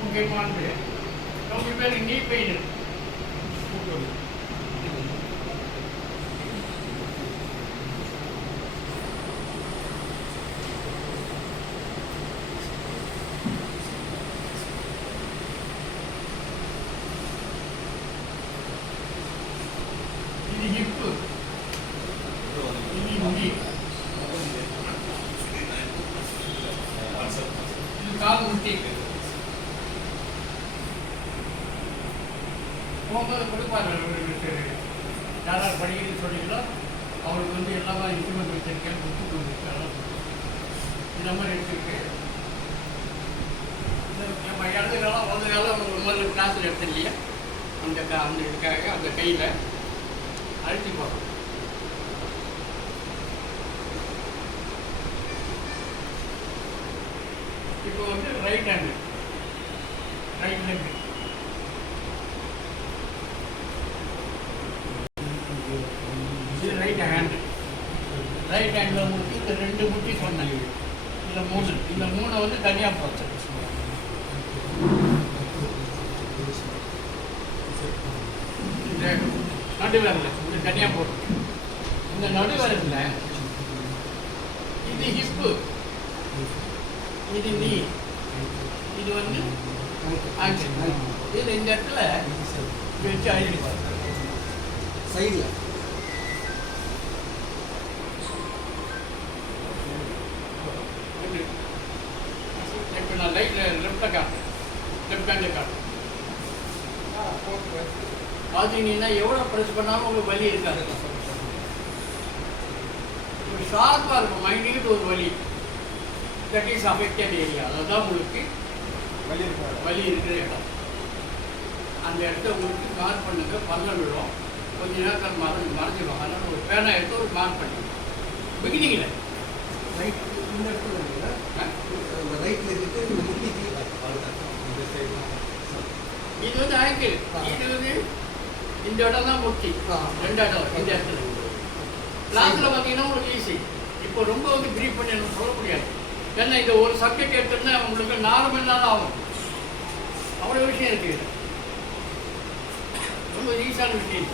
முக்கியமானது ரொம்ப பேர் நீ பெயின் கால் முட்டி போகும்போது கொடுப்பாரு யாரார் படிக்கிறது சொன்னீங்களோ அவருக்கு வந்து எல்லாமே இன்ஸ்ட்ருமெண்ட் வச்சிருக்கேன் கொடுத்து கொடுத்துருக்காங்க இந்த மாதிரி எடுத்துருக்கு நம்ம இடது காலம் வலது காலம் கிளாஸில் இல்லையா அந்த அந்த இதுக்காக அந்த கையில் அழுத்தி போகிறோம் இப்போ வந்து ரைட் ஹேண்டு ரைட் லெக் இது ரைட் ஹேண்டு ரைட் ஹேண்டில் உங்களுக்கு இந்த ரெண்டு முட்டி சொன்னேன். இந்த மூணு. இந்த மூணை வந்து தனியாக போச்சு. இந்த நடுவிரல் இது தனியாக போட்டு இந்த நடுவிரல்ல இது ஹிப்பு இது நீ இது வந்து இது இந்த இடத்துல வச்சு அழுதி சைடில். இப்போ நான் லைட்டில் லெஃப்டில் காட்டுறேன். லெஃப்ட் ஹேண்டில் காட்டுறேன். பார்த்தீங்கன்னா எவ்வளோ ப்ரெஸ் பண்ணாலும் உங்களுக்கு வலி இருக்காது. ஷார்ப்பாக இருக்கும். மைண்டிட்டு ஒரு வலி. தட் இஸ் அஃபெக்டட் ஏரியா அதுதான் உங்களுக்கு வலி இருக்கிற இடம். அந்த இடத்த உங்களுக்கு மார்க் பண்ணுங்க பல்ல விழும். கொஞ்ச நேரத்தில் மறைஞ்சு மறைஞ்சிடும் அதனால் ஒரு பேனா எடுத்து ஒரு மார்க் பண்ணுங்க பிகினிங்கில் ரைட் இந்த இடத்துல முட்டிக்கு இது வந்து ஆங்கிள். இது வந்து இந்த இடம் தான் முட்டி. ரெண்டு இடம் இந்த இடத்துல கிளாஸில் பார்த்தீங்கன்னா உங்களுக்கு ஈஸி இப்போ ரொம்ப வந்து ப்ரீஃப் பண்ணி எனக்கு சொல்ல முடியாது. ஏன்னா இது ஒரு சப்ஜெக்ட் எடுத்தோம்னா உங்களுக்கு நாலு மணி நேரம் ஆகும். அவ்வளோ விஷயம் இருக்கு ரொம்ப ஈஸியான விஷயம்